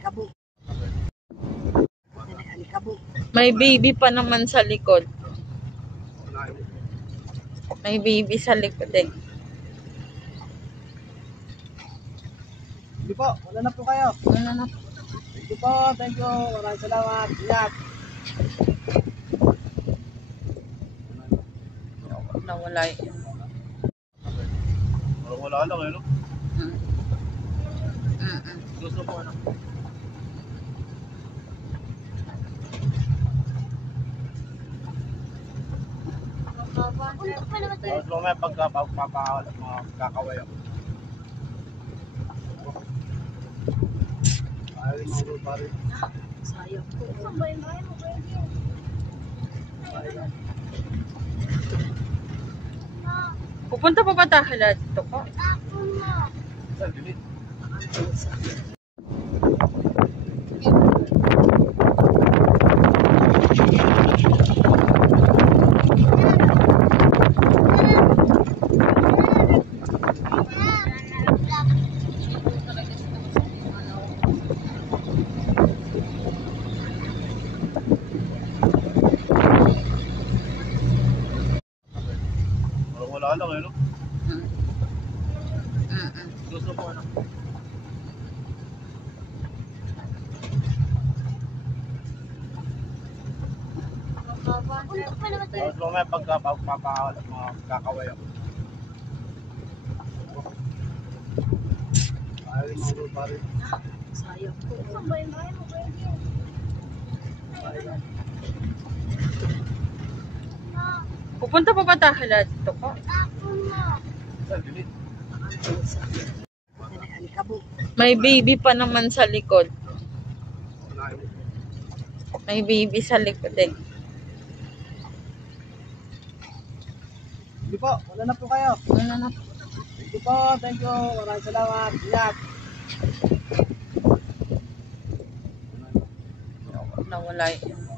Alikabok. Alikabok. May baby pa naman sa likod. May baby sa likod eh. Hindi po, wala na po kayo. Ano na? Thank you po, thank you. Maraming salamat. Ingat. Nawala yun. Wala lang eh, no? Gusto mo ano? Tapos mamaya pagkakaway ako. Ay, mga pare. Sayang po. Pupunta pa ba tayo dito po? Saan, bilit? Wala lang eh, no? Gusto mo ano? Tapos mamaya pagkakaway ako. Ay, mga pare. Sayang po. Pupunta pa ba tayo dito po? Saan, bilit? Alikabok. May baby pa naman sa likod. May baby sa likod eh. Hindi po, wala na po kayo. Ano na? Thank you po, thank you. Maraming salamat. Ingat. Nawala yun.